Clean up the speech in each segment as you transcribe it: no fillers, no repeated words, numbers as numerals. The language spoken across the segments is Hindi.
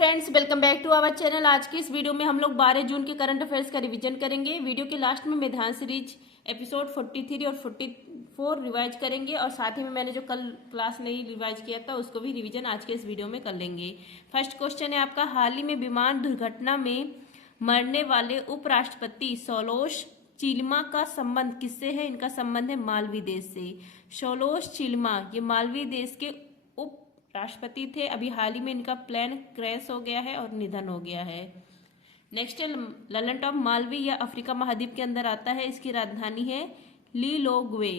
Friends, welcome back to our channel. आज की इस वीडियो में हम लोग 12 जून के करंट अफेयर्स का रिवीजन करेंगे। वीडियो के लास्ट में मेधान सीरीज एपिसोड 43 और 44 रिवाइज करेंगे और साथ ही में मैंने जो कल क्लास नहीं रिवाइज किया था उसको भी रिवीजन आज के इस वीडियो में कर लेंगे। फर्स्ट क्वेश्चन है आपका, हाल ही में विमान दुर्घटना में मरने वाले उपराष्ट्रपति सोलोश चिल्मा का संबंध किससे है? इनका संबंध है मालवी देश से। सोलोश चिल्मा ये मालवी देश के उप राष्ट्रपति थे। अभी हाल ही में इनका प्लेन क्रैश हो गया है और निधन हो गया है। नेक्स्ट है ललन टॉप मालवी या अफ्रीका महाद्वीप के अंदर आता है। इसकी राजधानी है लीलोग्वे।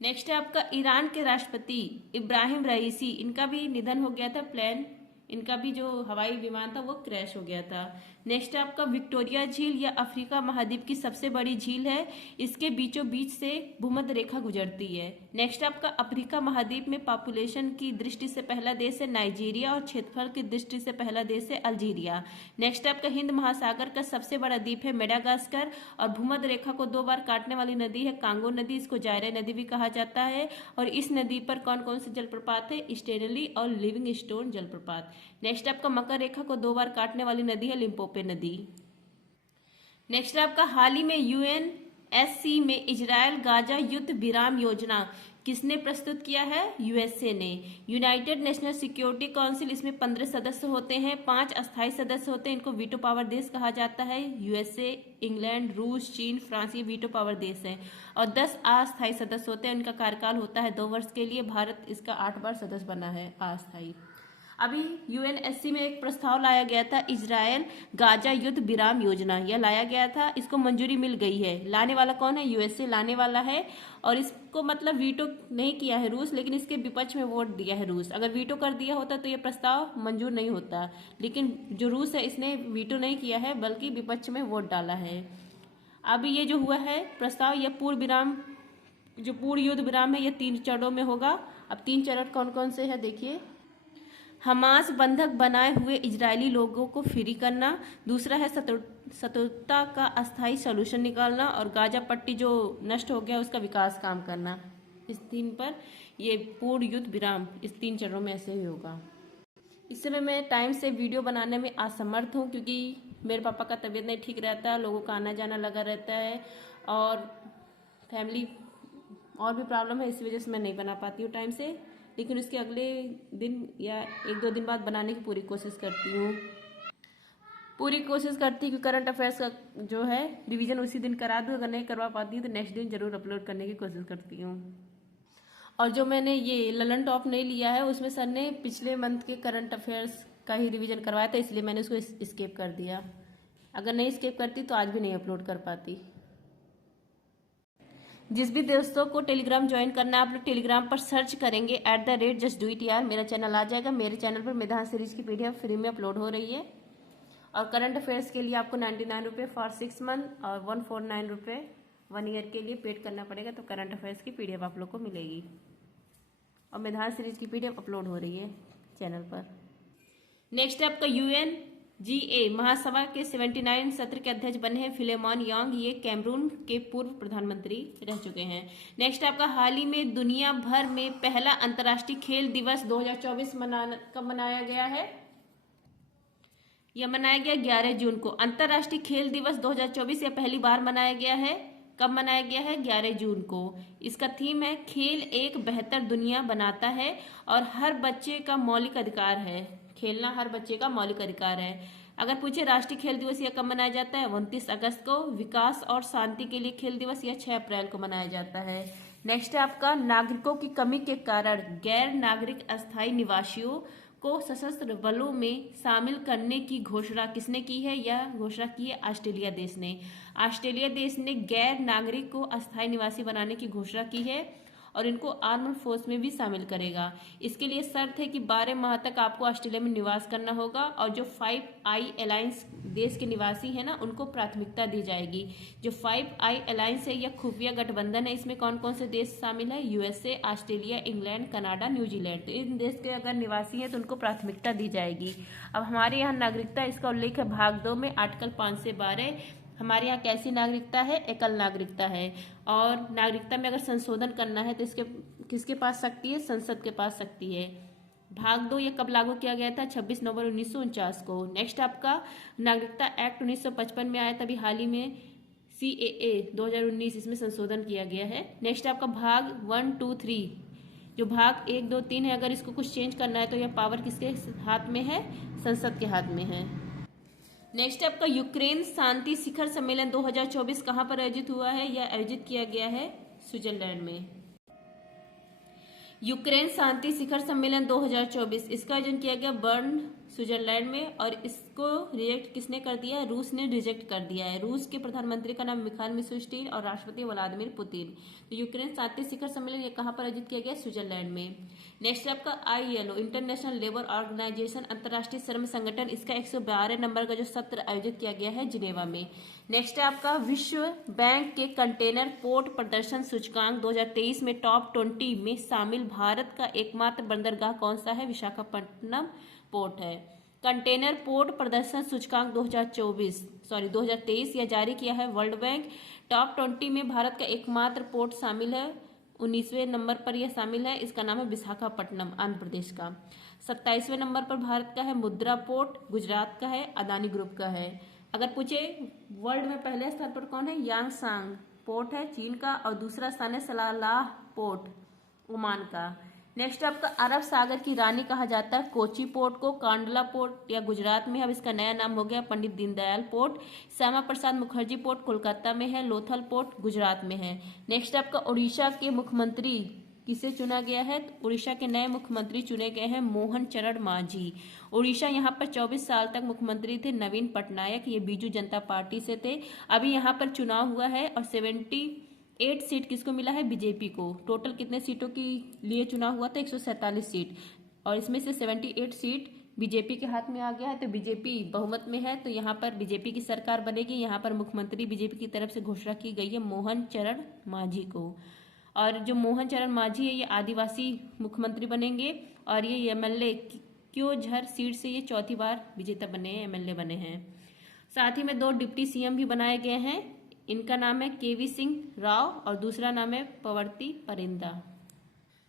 नेक्स्ट है आपका ईरान के राष्ट्रपति इब्राहिम रईसी, इनका भी निधन हो गया था। प्लेन इनका भी जो हवाई विमान था वो क्रैश हो गया था। नेक्स्ट है आपका विक्टोरिया झील या अफ्रीका महाद्वीप की सबसे बड़ी झील है। इसके बीचों बीच से भूमध्य रेखा गुजरती है। नेक्स्ट आपका अफ्रीका महाद्वीप में पॉपुलेशन की दृष्टि से पहला देश है नाइजीरिया और क्षेत्रफल की दृष्टि से पहला देश है अल्जीरिया। नेक्स्ट आपका हिंद महासागर का सबसे बड़ा द्वीप है मेडागास्कर और भूमध्य रेखा को 2 बार काटने वाली नदी है कांगो नदी। इसको जायरे नदी भी कहा जाता है। और इस नदी पर कौन कौन से जलप्रपात है? स्टेनली और लिविंग स्टोन जलप्रपात। नेक्स्ट आपका मकर रेखा को 2 बार काटने वाली नदी है लिम्पोपो नदी। नेक्स्ट आपका हाल ही में यूएनएससी में इजराइल गाजा युद्ध विराम योजना किसने प्रस्तुत किया है? यूएसए ने। यूनाइटेड नेशनल सिक्योरिटी काउंसिल, इसमें 15 सदस्य होते हैं, 5 अस्थायी सदस्य होते हैं। इनको वीटो पावर देश कहा जाता है। यूएसए, इंग्लैंड, रूस, चीन, फ्रांस ये वीटो पावर देश हैं। और 10 अस्थायी सदस्य होते हैं। इनका कार्यकाल होता है 2 वर्ष के लिए। भारत इसका 8 बार सदस्य बना है अस्थायी। अभी यूएनएससी में एक प्रस्ताव लाया गया था, इजराइल गाजा युद्ध विराम योजना, यह लाया गया था। इसको मंजूरी मिल गई है। लाने वाला कौन है? यूएसए लाने वाला है। और इसको मतलब वीटो नहीं किया है रूस, लेकिन इसके विपक्ष में वोट दिया है रूस। अगर वीटो कर दिया होता तो यह प्रस्ताव मंजूर नहीं होता, लेकिन जो रूस है इसने वीटो नहीं किया है बल्कि विपक्ष में वोट डाला है। अभी ये जो हुआ है प्रस्ताव, यह पूर्ण विराम, जो पूर्ण युद्ध विराम है, यह 3 चरणों में होगा। अब 3 चरण कौन कौन से है देखिए। हमास बंधक बनाए हुए इजरायली लोगों को फ्री करना, दूसरा है शत्रुता का अस्थायी सॉल्यूशन निकालना, और गाजा पट्टी जो नष्ट हो गया उसका विकास काम करना। इस 3 पर ये पूर्ण युद्ध विराम इस 3 चरणों में ऐसे ही होगा। इस समय मैं टाइम से वीडियो बनाने में असमर्थ हूँ क्योंकि मेरे पापा का तबीयत नहीं ठीक रहता है, लोगों का आना जाना लगा रहता है और फैमिली और भी प्रॉब्लम है, इस वजह से मैं नहीं बना पाती हूँ टाइम से। लेकिन उसके अगले दिन या 1-2 दिन बाद बनाने की पूरी कोशिश करती हूँ कि करंट अफेयर्स का जो है रिवीजन उसी दिन करा दूँ। अगर नहीं करवा पाती हूँ तो नेक्स्ट दिन जरूर अपलोड करने की कोशिश करती हूँ। और जो मैंने ये ललन टॉप नहीं लिया है उसमें सर ने पिछले मंथ के करंट अफेयर्स का ही रिवीजन करवाया था, इसलिए मैंने उसको स्किप कर दिया। अगर नहीं स्किप करती तो आज भी नहीं अपलोड कर पाती। जिस भी दोस्तों को टेलीग्राम ज्वाइन करना है आप लोग टेलीग्राम पर सर्च करेंगे @justdoityar, मेरा चैनल आ जाएगा। मेरे चैनल पर मेधान सीरीज की पीडीएफ फ्री में अपलोड हो रही है। और करंट अफेयर्स के लिए आपको 99 रुपये फॉर 6 मंथ और 149 रुपये 1 ईयर के लिए पेड करना पड़ेगा, तो करंट अफेयर्स की पीडीएफ आप लोग को मिलेगी। और मेधान सीरीज की पीडीएफ अपलोड हो रही है चैनल पर। नेक्स्ट है आपका UNGA महासभा के 79 सत्र के अध्यक्ष बने हैं फिलेमॉन यांग। ये कैमरून के पूर्व प्रधानमंत्री रह चुके हैं। नेक्स्ट आपका हाल ही में दुनिया भर में पहला अंतर्राष्ट्रीय खेल दिवस 2024 कब मनाया गया है? यह मनाया गया 11 जून को। अंतर्राष्ट्रीय खेल दिवस 2024 यह पहली बार मनाया गया है। कब मनाया गया है? 11 जून को। इसका थीम है खेल एक बेहतर दुनिया बनाता है और हर बच्चे का मौलिक अधिकार है। खेलना हर बच्चे का मौलिक अधिकार है। अगर पूछे राष्ट्रीय खेल दिवस यह कब मनाया जाता है? 29 अगस्त को। विकास और शांति के लिए खेल दिवस यह 6 अप्रैल को मनाया जाता है। नेक्स्ट है आपका नागरिकों की कमी के कारण गैर नागरिक अस्थायी निवासियों को सशस्त्र बलों में शामिल करने की घोषणा किसने की है? यह घोषणा की है ऑस्ट्रेलिया देश ने। ऑस्ट्रेलिया देश ने गैर नागरिक को अस्थायी निवासी बनाने की घोषणा की है और इनको आर्म्ड फोर्स में भी शामिल करेगा। इसके लिए शर्त है कि 12 माह तक आपको ऑस्ट्रेलिया में निवास करना होगा और जो 5 आई अलायंस देश के निवासी हैं ना उनको प्राथमिकता दी जाएगी। जो 5 आई अलायंस है यह खुफिया गठबंधन है। इसमें कौन कौन से देश शामिल है? USA, Australia, England, Canada, New Zealand. तो इन देश के अगर निवासी हैं तो उनको प्राथमिकता दी जाएगी। अब हमारे यहाँ नागरिकता, इसका उल्लेख है भाग 2 में आर्टिकल 5 से 12। हमारे यहाँ कैसी नागरिकता है? एकल नागरिकता है। और नागरिकता में अगर संशोधन करना है तो इसके किसके पास शक्ति है? संसद के पास शक्ति है। भाग 2 ये कब लागू किया गया था? 26 नवंबर 1949 को। नेक्स्ट आपका नागरिकता एक्ट 1955 में आया, तभी हाल ही में CAA 2019 इसमें संशोधन किया गया है। नेक्स्ट आपका भाग 1, 2, 3, जो भाग 1, 2, 3 है, अगर इसको कुछ चेंज करना है तो यह पावर किसके हाथ में है? संसद के हाथ में है। नेक्स्ट आपका यूक्रेन शांति शिखर सम्मेलन 2024 कहाँ पर आयोजित हुआ है? यह आयोजित किया गया है स्विट्जरलैंड में। यूक्रेन शांति शिखर सम्मेलन 2024 इसका आयोजन किया गया बर्न स्विट्जरलैंड में, और इसको रिजेक्ट किसने कर दिया है? रूस ने रिजेक्ट कर दिया है। रूस के प्रधानमंत्री का नाम मिखाइल मिशुस्टिन और राष्ट्रपति व्लादिमीर पुतिन। तो यूक्रेन शांति शिखर सम्मेलन ये कहाँ पर आयोजित किया गया? स्विट्जरलैंड में। नेक्स्ट आपका ILO इंटरनेशनल लेबर ऑर्गेनाइजेशन अंतर्राष्ट्रीय श्रम संगठन, इसका 112 नंबर का जो सत्र आयोजित किया गया है जिनेवा में। नेक्स्ट है आपका विश्व बैंक के कंटेनर पोर्ट प्रदर्शन सूचकांक 2023 में टॉप 20 में शामिल भारत का एकमात्र बंदरगाह कौन सा है? विशाखापट्टनम पोर्ट है। कंटेनर पोर्ट प्रदर्शन सूचकांक 2023 यह जारी किया है वर्ल्ड बैंक। टॉप 20 में भारत का एकमात्र पोर्ट शामिल है, 19वें नंबर पर यह शामिल है, इसका नाम है विशाखापट्टनम, आंध्र प्रदेश का। 27वें नंबर पर भारत का है मुद्रा पोर्ट, गुजरात का है, अदानी ग्रुप का है। अगर पूछे वर्ल्ड में पहले स्थान पर कौन है? यांगसांग पोर्ट है चीन का, और दूसरा स्थान है सलालाह पोर्ट ओमान का। नेक्स्ट आपका अरब सागर की रानी कहा जाता है कोची पोर्ट को। कांडला पोर्ट या गुजरात में, अब इसका नया नाम हो गया पंडित दीनदयाल पोर्ट। श्यामा प्रसाद मुखर्जी पोर्ट कोलकाता में है। लोथल पोर्ट गुजरात में है। नेक्स्ट आपका उड़ीसा के मुख्यमंत्री किसे चुना गया है? तो उड़ीसा के नए मुख्यमंत्री चुने गए हैं मोहन चरण मांझी। उड़ीसा यहाँ पर 24 साल तक मुख्यमंत्री थे नवीन पटनायक, ये बीजू जनता पार्टी से थे। अभी यहाँ पर चुनाव हुआ है और 78 सीट किसको मिला है? बीजेपी को। टोटल कितने सीटों के लिए चुनाव हुआ था? 147 सीट, और इसमें से 78 सीट बीजेपी के हाथ में आ गया है। तो बीजेपी बहुमत में है, तो यहाँ पर बीजेपी की सरकार बनेगी। यहाँ पर मुख्यमंत्री बीजेपी की तरफ से घोषणा की गई है मोहन चरण मांझी को। और जो मोहन चरण मांझी है ये आदिवासी मुख्यमंत्री बनेंगे, और ये MLA क्योंझर सीट से ये चौथी बार विजेता बने हैं, MLA बने हैं। साथ ही में 2 डिप्टी CM भी बनाए गए हैं। इनका नाम है KV सिंह राव और दूसरा नाम है पवर्ती परिंदा।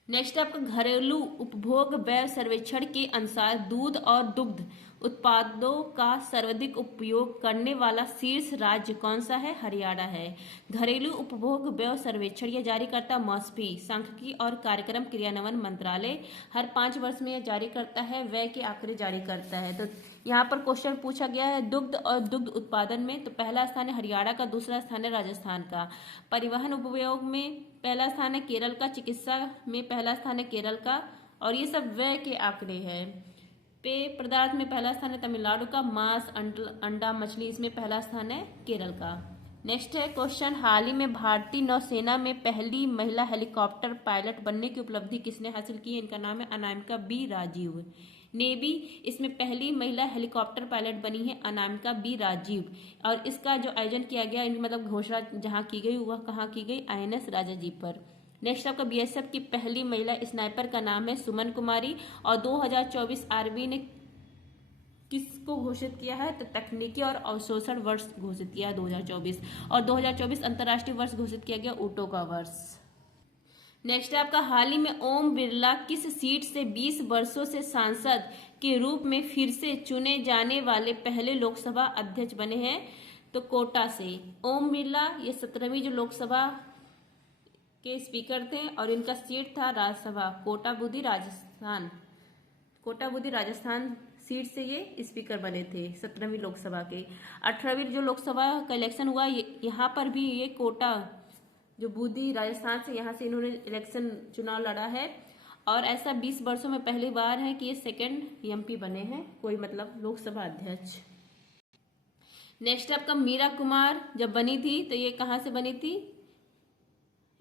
नेक्स्ट आपका घरेलू उपभोग व्यय सर्वेक्षण के अनुसार दूध और दुग्ध उत्पादों का सर्वाधिक उपयोग करने वाला शीर्ष राज्य कौन सा है? हरियाणा है। घरेलू उपभोग व्यय सर्वेक्षण यह जारी करता MOSPI सांख्यिकी और कार्यक्रम क्रियान्वयन मंत्रालय हर 5 वर्ष में यह जारी करता है, व्यय के आंकड़े जारी करता है। तो यहाँ पर क्वेश्चन पूछा गया है दुग्ध और दुग्ध उत्पादन में, तो पहला स्थान है हरियाणा का, दूसरा स्थान है राजस्थान का। परिवहन उपयोग में पहला स्थान है केरल का, चिकित्सा में पहला स्थान है केरल का, और ये सब व्यय के आंकड़े हैं। पेय पदार्थ में पहला स्थान है तमिलनाडु का, मांस अंडा मछली इसमें पहला स्थान है केरल का। नेक्स्ट है क्वेश्चन, हाल ही में भारतीय नौसेना में पहली महिला हेलीकॉप्टर पायलट बनने की उपलब्धि किसने हासिल की है? इनका नाम है अनामिका बी राजीव। नेवी इसमें पहली महिला हेलीकॉप्टर पायलट बनी है अनामिका बी राजीव, और इसका जो आयोजन किया गया, मतलब घोषणा जहां की गई वह कहाँ की गई? INS राजाजी पर। नेक्स्ट आपका BSF की पहली महिला स्नाइपर का नाम है सुमन कुमारी, और 2024 आर्मी ने किसको घोषित किया है? तो तकनीकी और अवशोषण वर्ष घोषित किया 2024, और 2024 अंतर्राष्ट्रीय वर्ष घोषित किया गया ऊँटों का वर्ष। नेक्स्ट है आपका हाल ही में ओम बिरला किस सीट से 20 वर्षों से सांसद के रूप में फिर से चुने जाने वाले पहले लोकसभा अध्यक्ष बने हैं? तो कोटा से। ओम बिरला ये 17वीं जो लोकसभा के स्पीकर थे, और इनका सीट था राज्यसभा कोटा बुद्धि राजस्थान सीट से ये स्पीकर बने थे 17वीं लोकसभा के। 18वीं जो लोकसभा का इलेक्शन हुआ यहाँ पर भी ये कोटा जो बुद्धि राजस्थान से, यहाँ से इन्होंने इलेक्शन चुनाव लड़ा है, और ऐसा 20 वर्षों में पहली बार है कि ये 2nd MP बने हैं कोई, मतलब लोकसभा अध्यक्ष। नेक्स्ट आपका मीरा कुमार जब बनी थी तो ये कहाँ से बनी थी?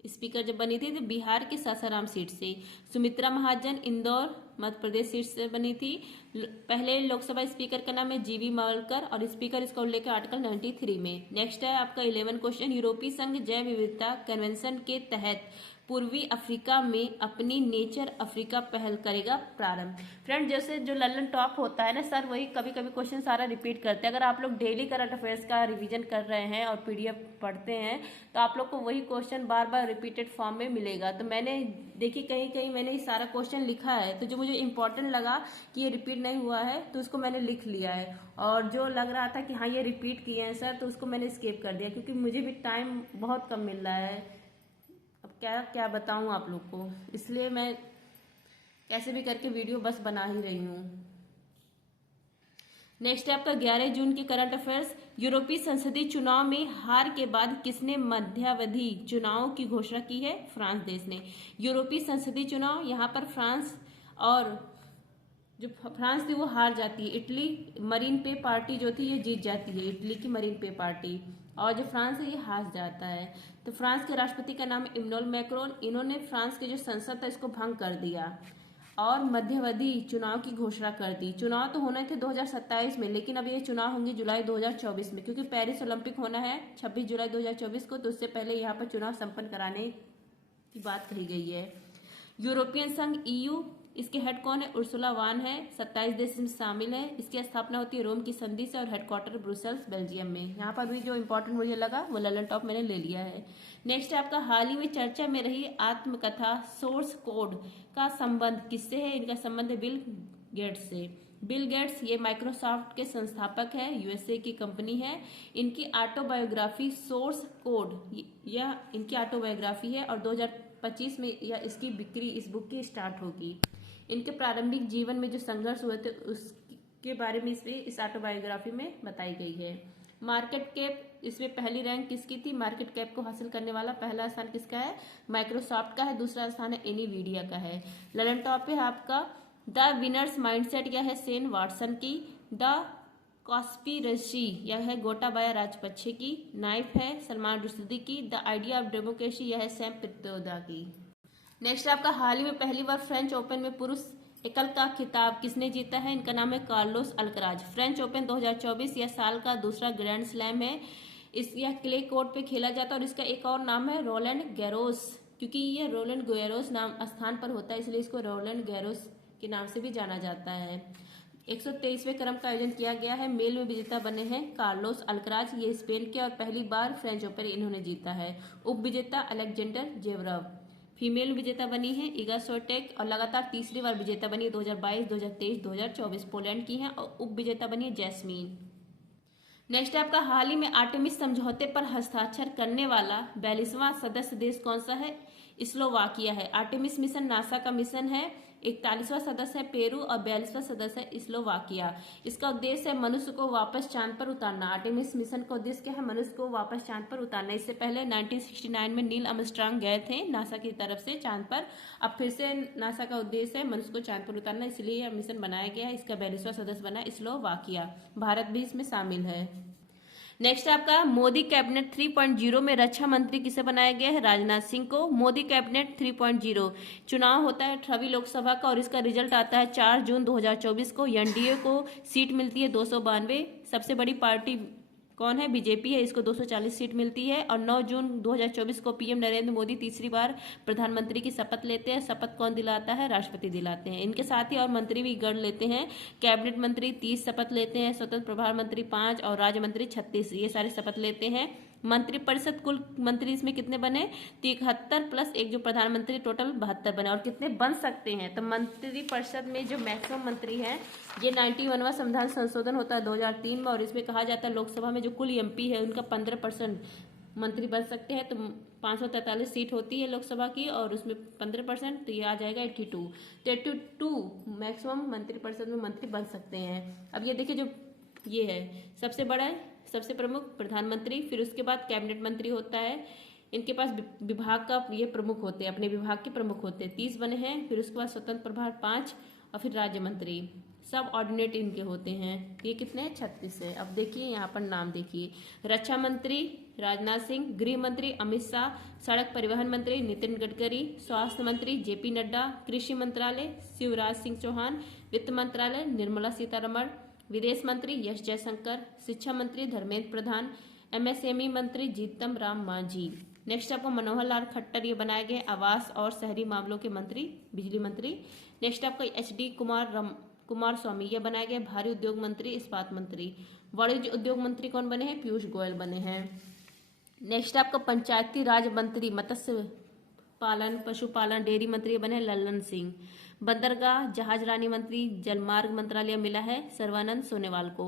स्पीकर जब बनी थी तो बिहार के सासाराम सीट से। सुमित्रा महाजन इंदौर मध्य प्रदेश सीट से बनी थी। पहले लोकसभा स्पीकर का नाम है GV मावलकर, और स्पीकर इसका उल्लेख है आर्टिकल 93 में। नेक्स्ट है आपका 11 क्वेश्चन, यूरोपीय संघ जैव विविधता कन्वेंशन के तहत पूर्वी अफ्रीका में अपनी नेचर अफ्रीका पहल करेगा प्रारंभ। फ्रेंड, जैसे जो ललन टॉप होता है ना सर, वही कभी कभी क्वेश्चन सारा रिपीट करते हैं। अगर आप लोग डेली करंट अफेयर्स का रिवीजन कर रहे हैं और पीडीएफ पढ़ते हैं तो आप लोग को वही क्वेश्चन बार बार रिपीटेड फॉर्म में मिलेगा। तो मैंने देखिए कहीं कहीं मैंने ये सारा क्वेश्चन लिखा है, तो जो मुझे इंपॉर्टेंट लगा कि ये रिपीट नहीं हुआ है तो उसको मैंने लिख लिया है, और जो लग रहा था कि हाँ ये रिपीट किए हैं सर तो उसको मैंने स्किप कर दिया, क्योंकि मुझे भी टाइम बहुत कम मिल रहा है। अब क्या क्या बताऊं आप लोग को, इसलिए मैं कैसे भी करके वीडियो बस बना ही रही हूँ। नेक्स्ट है आपका 11 जून के करंट अफेयर्स। यूरोपीय संसदीय चुनाव में हार के बाद किसने मध्यावधि चुनाव की घोषणा की है? फ्रांस देश ने। यूरोपीय संसदीय चुनाव, यहाँ पर फ्रांस, और जो फ्रांस थी वो हार जाती है। इटली मरीन पे पार्टी जो थी ये जीत जाती है, इटली की मरीन पे पार्टी, और जो फ्रांस है ये हार जाता है। तो फ्रांस के राष्ट्रपति का नाम इमैनुअल मैक्रोन। इन्होंने फ्रांस के जो संसद था इसको भंग कर दिया और मध्यावधि चुनाव की घोषणा कर दी। चुनाव तो होने थे 2027 में, लेकिन अब ये चुनाव होंगे जुलाई 2024 में, क्योंकि पेरिस ओलंपिक होना है 26 जुलाई 2024 को, तो उससे पहले यहाँ पर चुनाव संपन्न कराने की बात कही गई है। यूरोपियन संघ EU, इसके हेड कौन है? उर्सुला वान है। 27 देश इसमें शामिल है। इसकी स्थापना होती है रोम की संधि से और हेडक्वार्टर ब्रुसेल्स बेल्जियम में। यहाँ पर भी जो इंपॉर्टेंट मुझे लगा वो ललन टॉप मैंने ले लिया है। नेक्स्ट है आपका हाल ही में चर्चा में रही आत्मकथा सोर्स कोड का संबंध किससे है? इनका संबंध है बिल गेट्स से। बिल गेट्स ये माइक्रोसॉफ्ट के संस्थापक है, USA की कंपनी है। इनकी ऑटोबायोग्राफी सोर्स कोड, यह इनकी ऑटोबायोग्राफी है और 2025 में यह इसकी बिक्री इस बुक की स्टार्ट होगी। इनके प्रारंभिक जीवन में जो संघर्ष हुए थे उसके बारे में इस ऑटोबायोग्राफी में बताई गई है। मार्केट कैप, इसमें पहली रैंक किसकी थी? मार्केट कैप को हासिल करने वाला पहला स्थान किसका है? माइक्रोसॉफ्ट का है। दूसरा स्थान है एनीवीडिया का है। ललन टॉप है आपका द विनर्स माइंडसेट, यह है सेन वाटसन की। द कॉस्पिरसी, यह है गोटाबाया राजपक्षे की। नाइफ है सलमान रुश्दी की। द आइडिया ऑफ डेमोक्रेसी, यह है सैम पित्रोदा की। नेक्स्ट आपका हाल ही में पहली बार फ्रेंच ओपन में पुरुष एकल का खिताब किसने जीता है? इनका नाम है कार्लोस अल्कराज। फ्रेंच ओपन 2024 यह साल का दूसरा ग्रैंड स्लैम है। यह क्ले कोर्ट पे खेला जाता है और इसका एक और नाम है रोलैंड गैरोस, क्योंकि ये रोलैंड गैरोस नाम स्थान पर होता है इसलिए इसको रोलैंड गैरोस के नाम से भी जाना जाता है। 123वें क्रम का आयोजन किया गया है। मेल में विजेता बने हैं कार्लोस अल्कराज, ये स्पेन के, और पहली बार फ्रेंच ओपन इन्होंने जीता है। उप विजेता अलेक्जेंडर जेवरव। फीमेल विजेता बनी है इगा स्विएटेक और लगातार तीसरी बार विजेता बनी है 2022, 2023, 2024 पोलैंड की है, और उप विजेता बनी है जैस्मीन। नेक्स्ट है आपका हाल ही में आर्टेमिस समझौते पर हस्ताक्षर करने वाला 42वां सदस्य देश कौन सा है? स्लोवाकिया है। आर्टेमिस मिशन नासा का मिशन है। 41वां सदस्य है पेरू और 42वां सदस्य है स्लोवाकिया। इसका उद्देश्य है मनुष्य को वापस चांद पर उतारना। आर्टेमिस मिशन का उद्देश्य क्या है? मनुष्य को वापस चांद पर उतारना। इससे पहले 1969 में नील आर्मस्ट्रांग गए थे नासा की तरफ से चांद पर। अब फिर से नासा का उद्देश्य है मनुष्य को चांद पर उतारना, इसलिए यह मिशन बनाया गया है। इसका 42वां सदस्य बना स्लोवाकिया। भारत भी इसमें शामिल है। नेक्स्ट आपका मोदी कैबिनेट 3.0 में रक्षा मंत्री किसे बनाया गया है? राजनाथ सिंह को। मोदी कैबिनेट 3.0 चुनाव होता है 18वीं लोकसभा का और इसका रिजल्ट आता है 4 जून 2024 को। एनडीए को सीट मिलती है 292। सबसे बड़ी पार्टी कौन है? बीजेपी है, इसको 240 सीट मिलती है। और 9 जून 2024 को पीएम नरेंद्र मोदी तीसरी बार प्रधानमंत्री की शपथ लेते हैं। शपथ कौन दिलाता है? राष्ट्रपति दिलाते हैं। इनके साथ ही और मंत्री भी गढ़ लेते हैं। कैबिनेट मंत्री 30 शपथ लेते हैं, स्वतंत्र प्रभार मंत्री 5 और राज्य मंत्री 36, ये सारे शपथ लेते हैं। मंत्रिपरिषद कुल मंत्री इसमें कितने बने? 73 प्लस एक जो प्रधानमंत्री, टोटल 72 बने। और कितने बन सकते हैं? तो मंत्रिपरिषद में जो मैक्सिमम मंत्री हैं, ये 91वां संविधान संशोधन होता है 2003 में, और इसमें कहा जाता है लोकसभा में जो कुल MP है उनका 15% मंत्री बन सकते हैं। तो 543 सीट होती है लोकसभा की और उसमें 15%, तो ये आ जाएगा 82। तो 82 मैक्सिमम मंत्रिपरिषद में मंत्री बन सकते हैं। अब ये देखिए जो ये है सबसे बड़ा है, सबसे प्रमुख प्रधानमंत्री, फिर उसके बाद कैबिनेट मंत्री होता है। इनके पास विभाग का ये प्रमुख होते हैं, अपने विभाग के प्रमुख होते हैं, 30 बने हैं। फिर उसके बाद स्वतंत्र प्रभार 5 और फिर राज्य मंत्री, सब ऑर्डिनेट इनके होते हैं। ये कितने हैं? 36 है। अब देखिए यहाँ पर नाम देखिए, रक्षा मंत्री राजनाथ सिंह, गृह मंत्री अमित शाह, सड़क परिवहन मंत्री नितिन गडकरी, स्वास्थ्य मंत्री JP नड्डा, कृषि मंत्रालय शिवराज सिंह चौहान, वित्त मंत्रालय निर्मला सीतारमण, विदेश मंत्री एस जयशंकर, शिक्षा मंत्री धर्मेंद्र प्रधान, MSME मंत्री जीतन राम मांझी। नेक्स्ट आपको मनोहर लाल खट्टर ये बनाए गए आवास और शहरी मामलों के मंत्री, बिजली मंत्री। नेक्स्ट आपका HD कुमार स्वामी ये बनाए गए भारी उद्योग मंत्री, इस्पात मंत्री। वाणिज्य उद्योग मंत्री कौन बने हैं? पीयूष गोयल बने हैं। नेक्स्ट आपका पंचायती राज मंत्री, मत्स्य पालन, पशुपालन, डेयरी मंत्री बने लल्लन सिंह। बंदरगाह जहाज रानी मंत्री, जलमार्ग मंत्रालय मिला है सर्बानंद सोनोवाल को।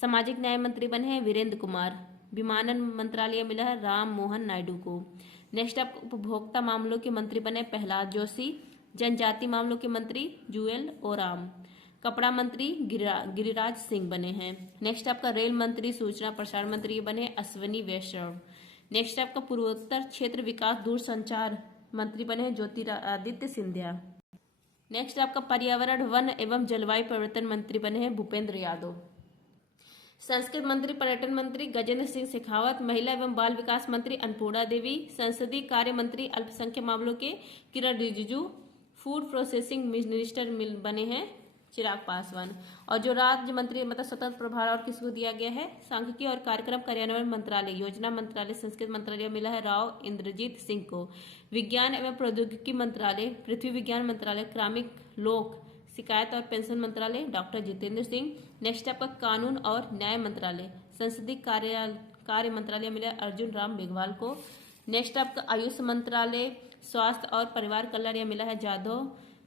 सामाजिक न्याय मंत्री बने हैं वीरेंद्र कुमार। विमानन मंत्रालय मिला है राम मोहन नायडू को। नेक्स्ट आप उपभोक्ता मामलों के मंत्री बने प्रहलाद जोशी। जनजाति मामलों के मंत्री जुएल ओराम। कपड़ा मंत्री गिरिराज सिंह बने हैं। नेक्स्ट आपका रेल मंत्री, सूचना प्रसारण मंत्री बने अश्विनी वैष्णव। नेक्स्ट आपका पूर्वोत्तर क्षेत्र विकास दूरसंचार मंत्री बने हैं ज्योतिरादित्य सिंधिया। नेक्स्ट आपका पर्यावरण, वन एवं जलवायु परिवर्तन मंत्री बने हैं भूपेंद्र यादव। संस्कृत मंत्री, पर्यटन मंत्री गजेंद्र सिंह शेखावत। महिला एवं बाल विकास मंत्री अन्नपूर्णा देवी। संसदीय कार्य मंत्री अल्पसंख्यक मामलों के किरण रिजिजू। फूड प्रोसेसिंग मिनिस्टर बने हैं चिराग पासवान। और जो राज्य मंत्री मतलब स्वतंत्र प्रभार और किसको दिया गया है? सांख्यिकी और कार्यक्रम कार्यान्वयन मंत्रालय, योजना मंत्रालय, संस्कृत मंत्रालय मिला है राव इंद्रजीत सिंह को। विज्ञान एवं प्रौद्योगिकी मंत्रालय, पृथ्वी विज्ञान मंत्रालय, क्रामिक लोक शिकायत और पेंशन मंत्रालय डॉक्टर जितेंद्र सिंह। नेक्स्ट आपका कानून और न्याय मंत्रालय, संसदीय कार्य मंत्रालय मिला अर्जुन राम मेघवाल को। नेक्स्ट आपका आयुष मंत्रालय, स्वास्थ्य और परिवार कल्याण मिला है जाधव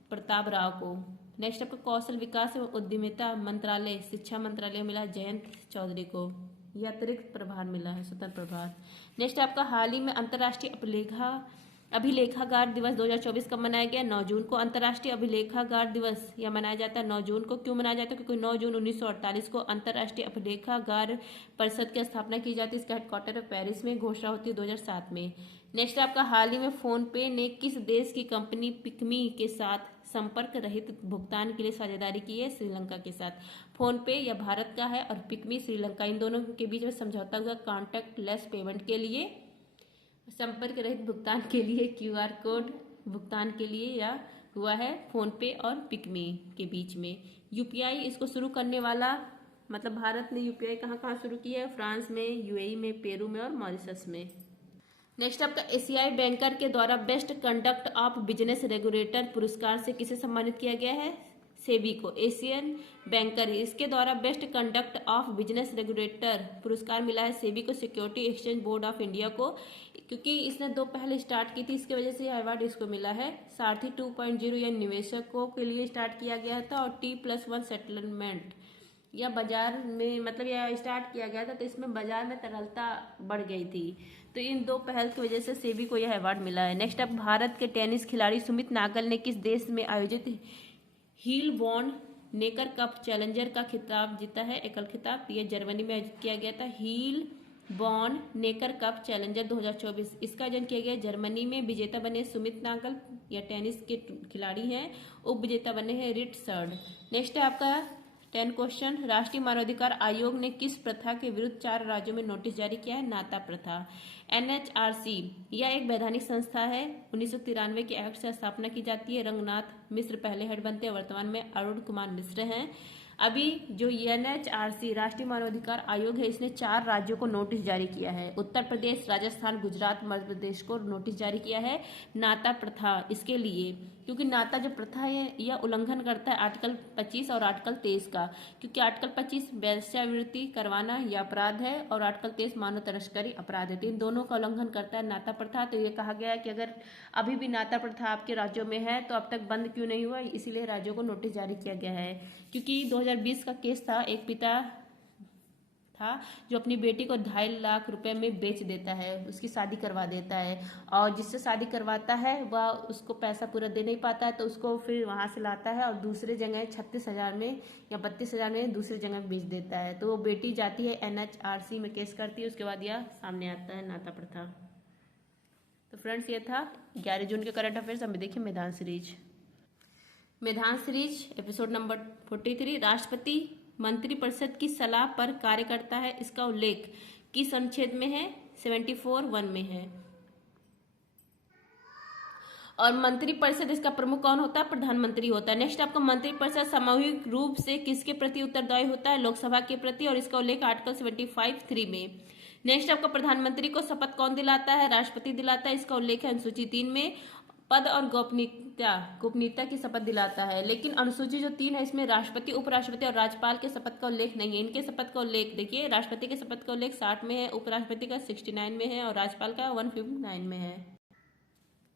प्रताप राव को। नेक्स्ट आपका कौशल विकास एवं उद्यमिता मंत्रालय, शिक्षा मंत्रालय मिला जयंत चौधरी को। यह अतिरिक्त प्रभार मिला है, स्वतंत्र प्रभार। नेक्स्ट आपका हाल ही में अंतर्राष्ट्रीय अभिलेखागार दिवस 2024 कब मनाया गया? 9 जून को। अंतर्राष्ट्रीय अभिलेखागार दिवस यह मनाया जाता है 9 जून को। क्यों मनाया जाता है? क्योंकि 9 जून 1948 को अंतर्राष्ट्रीय अभिलेखागार परिषद की स्थापना की जाती है। इसका हेडक्वार्टर पेरिस में, घोषणा होती है 2007 में। नेक्स्ट आपका हाल ही में फोन पे ने किस देश की कंपनी पिकमी के साथ संपर्क रहित भुगतान के लिए साझेदारी की है? श्रीलंका के साथ। फोन पे या भारत का है और पिकमी श्रीलंका, इन दोनों के बीच में समझौता हुआ कॉन्टैक्ट लेस पेमेंट के लिए, संपर्क रहित भुगतान के लिए, QR कोड भुगतान के लिए या हुआ है फोन पे और पिकमी के बीच में। UPI इसको शुरू करने वाला मतलब भारत ने UPI कहाँ कहाँ शुरू की है? फ्रांस में, UAE में, पेरू में और मॉरिशस में। नेक्स्ट आपका एशियाई बैंकर के द्वारा best conduct of business regulator पुरस्कार से किसे सम्मानित किया गया है? सेबी को। एशियन बैंकर इसके द्वारा best conduct of business regulator पुरस्कार मिला है सेबी को, security exchange board of India को, क्योंकि इसने 2 पहले स्टार्ट की थी, इसकी वजह से अवार्ड इसको मिला है। सारथी 2.0 या निवेशकों के लिए स्टार्ट किया गया था और T+1 सेटलमेंट या बाजार में मतलब यह स्टार्ट किया गया था, तो इसमें बाजार में तरलता बढ़ गई थी, तो इन 2 पहल की वजह से सेबी को यह अवार्ड मिला है। नेक्स्ट अब भारत के टेनिस खिलाड़ी सुमित नागल ने किस देश में आयोजित हीलबॉर्न नेकर कप चैलेंजर का खिताब जीता है? एकल खिताब। यह जर्मनी में आयोजित किया गया था हीलबॉर्न नेकर कप चैलेंजर 2024। इसका आयोजन किया गया जर्मनी में। विजेता बने सुमित नागल, यह टेनिस के खिलाड़ी हैं। उप विजेता बने हैं रिचर्ड। नेक्स्ट है आपका 10 क्वेश्चन। राष्ट्रीय मानवाधिकार आयोग ने किस प्रथा के विरुद्ध 4 राज्यों में नोटिस जारी किया है? नाता प्रथा। NHRC यह एक वैधानिक संस्था है। 1993 के एक्ट से स्थापना की जाती है। रंगनाथ मिश्र पहले हेड बनते हैं, वर्तमान में अरुण कुमार मिश्र हैं। अभी जो NHRC राष्ट्रीय मानवाधिकार आयोग है, इसने 4 राज्यों को नोटिस जारी किया है। उत्तर प्रदेश, राजस्थान, गुजरात, मध्य प्रदेश को नोटिस जारी किया है नाता प्रथा इसके लिए, क्योंकि नाता जो प्रथा है यह उल्लंघन करता है आर्टिकल 25 और आर्टिकल 23 का, क्योंकि आर्टिकल 25 वेश्यावृत्ति करवाना यह अपराध है और आर्टिकल 23 मानव तस्करी अपराध है, तो इन दोनों का उल्लंघन करता है नाता प्रथा। तो ये कहा गया है कि अगर अभी भी नाता प्रथा आपके राज्यों में है तो अब तक बंद क्यों नहीं हुआ, इसीलिए राज्यों को नोटिस जारी किया गया है। क्योंकि 2020 का केस था, एक पिता था जो अपनी बेटी को 2.5 लाख रुपए में बेच देता है, उसकी शादी करवा देता है, और जिससे शादी करवाता है वह उसको पैसा पूरा दे नहीं पाता है, तो उसको फिर वहां से लाता है और दूसरे जगह 36,000 में या 32,000 में दूसरी जगह बेच देता है। तो वो बेटी जाती है NHRC में केस करती है, उसके बाद यह सामने आता है नाता प्रथा। तो फ्रेंड्स ये था 11 जून के करंट अफेयर्स। अब देखिए मैदान सीरीज एपिसोड नंबर 43। राष्ट्रपति मंत्रिपरिषद की सलाह पर कार्य करता है, इसका उल्लेख किस अनुच्छेद में है? 74(1) में है। और मंत्रिपरिषद इसका प्रमुख कौन होता है? प्रधानमंत्री होता है। नेक्स्ट आपका मंत्रिपरिषद सामूहिक रूप से किसके प्रति उत्तरदायी होता है? लोकसभा के प्रति, और इसका उल्लेख आर्टिकल 75(3) में। नेक्स्ट आपका प्रधानमंत्री को शपथ कौन दिलाता है? राष्ट्रपति दिलाता है। इसका उल्लेख है अनुसूची 3 में। पद और गोपनीयता की शपथ दिलाता है। लेकिन अनुसूची जो 3 है इसमें राष्ट्रपति, उपराष्ट्रपति और राज्यपाल के शपथ का उल्लेख नहीं है। इनके शपथ का उल्लेख देखिए, राष्ट्रपति के शपथ का उल्लेख 60 में है, उपराष्ट्रपति का 69 में है और राज्यपाल का 159 में है,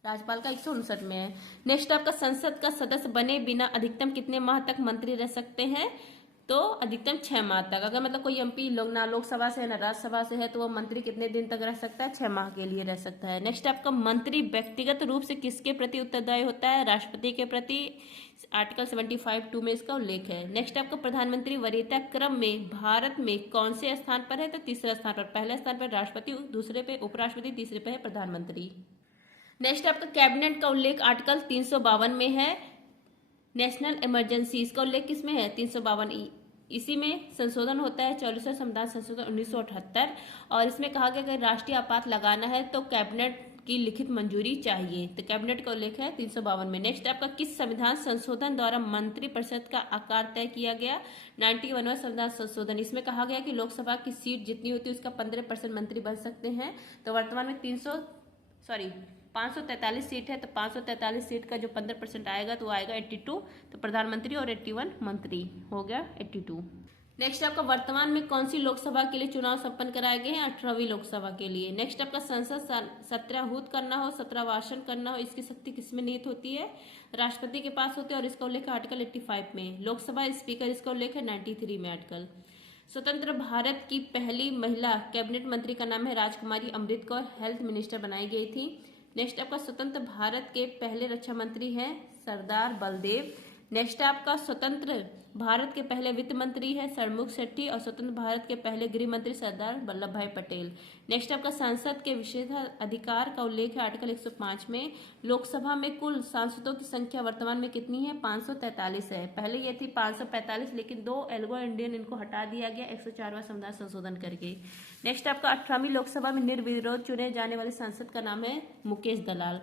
राज्यपाल का 159 में है। नेक्स्ट आपका संसद का सदस्य बने बिना अधिकतम कितने माह तक मंत्री रह सकते हैं? तो अधिकतम 6 माह तक। अगर मतलब कोई एमपी ना लोकसभा से है ना राज्यसभा से है तो वो मंत्री कितने दिन तक रह सकता है? 6 माह के लिए रह सकता है। नेक्स्ट आपका मंत्री व्यक्तिगत रूप से किसके प्रति उत्तरदायी होता है? राष्ट्रपति के प्रति। आर्टिकल 75(2) में इसका उल्लेख है। नेक्स्ट आपका प्रधानमंत्री वरीयता क्रम में भारत में कौन से स्थान पर है? तो तीसरे स्थान पर। पहले स्थान पर राष्ट्रपति, दूसरे पे उपराष्ट्रपति, तीसरे पे है प्रधानमंत्री। नेक्स्ट आपका कैबिनेट का उल्लेख आर्टिकल 352 में है। नेशनल इमरजेंसी, इसका उल्लेख किसमें है? 352। इसी में संशोधन होता है 44वां संविधान संशोधन 1978 और इसमें कहा गया कि राष्ट्रीय आपात लगाना है तो कैबिनेट की लिखित मंजूरी चाहिए। तो कैबिनेट का उल्लेख है 352 में। नेक्स्ट आपका किस संविधान संशोधन द्वारा मंत्री परिषद का आकार तय किया गया? 91वां संविधान संशोधन। इसमें कहा गया कि लोकसभा की सीट जितनी होती है उसका 15% मंत्री बन सकते हैं। तो वर्तमान में 543 सीट है, तो 543 सीट का जो 15% आएगा तो आएगा 82, तो प्रधानमंत्री और 81 मंत्री, हो गया 82। नेक्स्ट आपका वर्तमान में कौन सी लोकसभा के लिए चुनाव संपन्न कराए गए हैं? 18वीं लोकसभा के लिए। नेक्स्ट आपका संसद सत्राहूत करना हो, सत्रावासन करना हो, इसकी शक्ति किसमें निहित होती है? राष्ट्रपति के पास होती है और इसका उल्लेख है आर्टिकल 85 में। लोकसभा स्पीकर, इसका उल्लेख है 93 में आर्टिकल। स्वतंत्र भारत की पहली महिला कैबिनेट मंत्री का नाम है राजकुमारी अमृत कौर, हेल्थ मिनिस्टर बनाई गई थी। नेक्स्ट आपका स्वतंत्र भारत के पहले रक्षा मंत्री हैं सरदार बलदेव। नेक्स्ट आपका स्वतंत्र भारत के पहले वित्त मंत्री है षणमुख शेट्टी और स्वतंत्र भारत के पहले गृह मंत्री सरदार वल्लभ भाई पटेल। नेक्स्ट आपका संसद के विशेषाधिकार का उल्लेख है आर्टिकल 105 में। लोकसभा में कुल सांसदों की संख्या वर्तमान में कितनी है? 543 है। पहले ये थी 545, लेकिन 2 एल्गो इंडियन इनको हटा दिया गया 104वां संविधान संशोधन करके। नेक्स्ट आपका 18वीं लोकसभा में निर्विरोध चुने जाने वाले सांसद का नाम है मुकेश दलाल।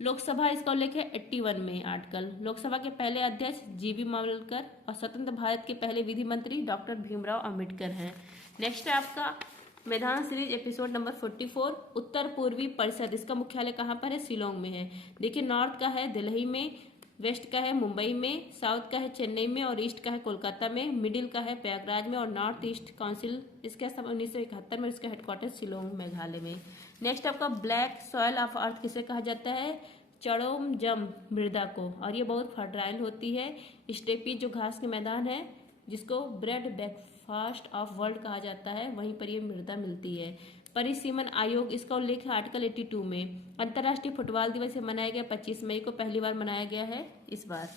लोकसभा, इसका उल्लेख है 81 में आर्टिकल। लोकसभा के पहले अध्यक्ष जीबी मावलकर और स्वतंत्र भारत के पहले विधि मंत्री डॉक्टर भीमराव अंबेडकर हैं। नेक्स्ट है आपका मैदान सीरीज एपिसोड नंबर 44, उत्तर पूर्वी परिषद, इसका मुख्यालय कहाँ पर है? शिलोंग में है। देखिए, नॉर्थ का है दिल्ली में, वेस्ट का है मुंबई में, साउथ का है चेन्नई में और ईस्ट का है कोलकाता में, मिडिल का है प्रयागराज में और नॉर्थ ईस्ट काउंसिल इसके 1971 में इसका हेडक्वार्टर शिलोंग मेघालय में। नेक्स्ट आपका ब्लैक सॉयल ऑफ अर्थ किसे कहा जाता है? चड़ोमजम मृदा को, और ये बहुत फर्टाइल होती है। स्टेपी जो घास के मैदान है जिसको ब्रेड ब्रेकफास्ट ऑफ वर्ल्ड कहा जाता है, वहीं पर ये मृदा मिलती है। परिसीमन आयोग, इसका उल्लेख है आर्टिकल 82 में। अंतर्राष्ट्रीय फुटबॉल दिवस मनाया गया 25 मई को, पहली बार मनाया गया है इस बार।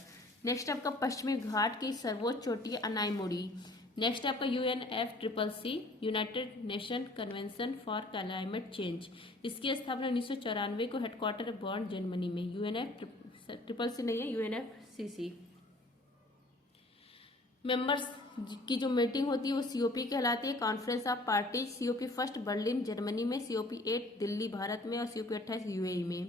नेक्स्ट आपका पश्चिमी घाट की सर्वोच्च चोटी अनाईमुड़ी। नेक्स्ट आपका UNFCCC, United nation convention for climate change, इसकी स्थापना 1994 को, हेडक्वार्टर बॉर्न जर्मनी में। UNFCCC नहीं है, UNFCCC। मेंबर्स की जो मीटिंग होती है वो COP कहलाती है, conference of parties. COP first Berlin Germany में, COP 8 दिल्ली भारत में और COP 28 UAE में।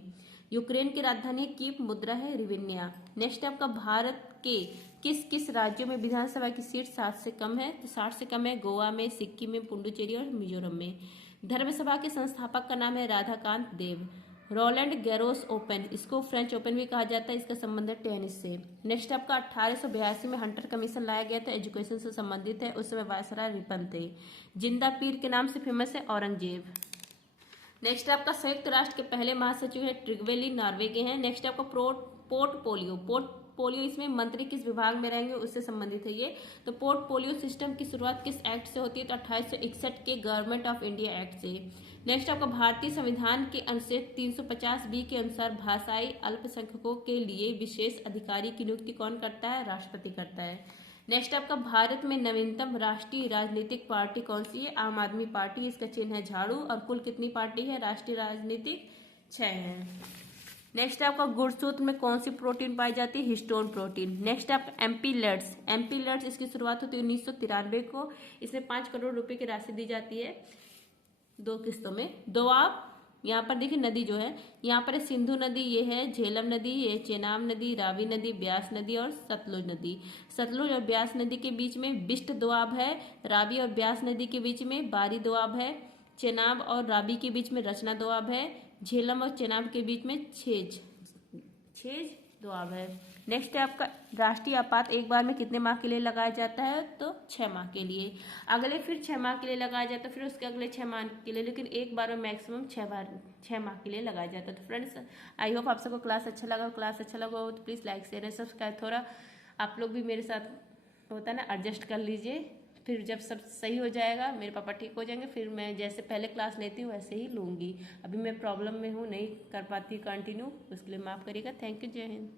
यूक्रेन की राजधानी कीव, मुद्रा है रिविन्या। नेक्स्ट आपका भारत के किस किस राज्यों में विधानसभा की सीट 60 से कम है? तो 60 से कम है गोवा में, सिक्किम में, पुडुचेरी और मिजोरम में। धर्मसभा के संस्थापक का नाम है राधाकांत देव। रोलैंड गैरोस ओपन, इसको फ्रेंच ओपन भी कहा जाता है, इसका संबंध है टेनिस से। नेक्स्ट आपका 1882 में हंटर कमीशन लाया गया था, एजुकेशन से संबंधित है, उस समय वायसराय रिपन थे। जिंदा पीर के नाम से फेमस है औरंगजेब। नेक्स्ट आपका संयुक्त राष्ट्र के पहले महासचिव है ट्रिगवेली, नॉर्वे के हैं। नेक्स्ट आपका पोर्टफोलियो, इसमें मंत्री किस विभाग में रहेंगे उससे संबंधित है ये। तो पोर्टफोलियो सिस्टम की शुरुआत किस एक्ट से होती है? तो 2861 के गवर्नमेंट ऑफ इंडिया एक्ट से। नेक्स्ट आपका भारतीय संविधान के अनुच्छेद 350B के अनुसार भाषाई अल्पसंख्यकों के लिए विशेष अधिकारी की नियुक्ति कौन करता है? राष्ट्रपति करता है। नेक्स्ट आपका भारत में नवीनतम राष्ट्रीय राजनीतिक पार्टी कौन सी है? आम आदमी पार्टी, इसका चिन्ह है झाड़ू और कुल कितनी पार्टी है राष्ट्रीय राजनीतिक? 6 है। नेक्स्ट आपका गुणसूत्र में कौन सी प्रोटीन पाई जाती है? Histone protein. नेक्स्ट आपका एमपी लैड्स, इसकी शुरुआत होती है 1993 को, इसमें 5 करोड़ रुपए की राशि दी जाती है 2 किस्तों में। दोआब, यहाँ पर देखिए नदी जो है, यहाँ पर सिंधु नदी, ये है झेलम नदी, ये चेनाब नदी, रावी नदी, ब्यास नदी और सतलुज नदी। सतलुज और ब्यास नदी के बीच में बिष्ट दोआब है, रावी और ब्यास नदी के बीच में बारी दोआब है, चेनाब और राबी के बीच में रचना दोआब है। झेलम और चेनाब के बीच में छेज दोआब है। नेक्स्ट है आपका राष्ट्रीय आपात एक बार में कितने माह के लिए लगाया जाता है, तो 6 माह के लिए। अगले फिर 6 माह के लिए लगाया जाता है, फिर उसके अगले 6 माह के लिए, लेकिन एक बार में मैक्सिमम 6 माह के लिए लगाया जाता है। तो फ्रेंड्स आई होप आप सबको क्लास अच्छा लगा। क्लास अच्छा लगा हो तो please like share and subscribe. थोड़ा आप लोग भी मेरे साथ होता है ना एडजस्ट कर लीजिए, फिर जब सब सही हो जाएगा, मेरे पापा ठीक हो जाएंगे, फिर मैं जैसे पहले क्लास लेती हूँ वैसे ही लूँगी। अभी मैं प्रॉब्लम में हूँ, नहीं कर पाती कंटिन्यू, उसके लिए माफ़ करिएगा। थैंक यू, जय हिंद।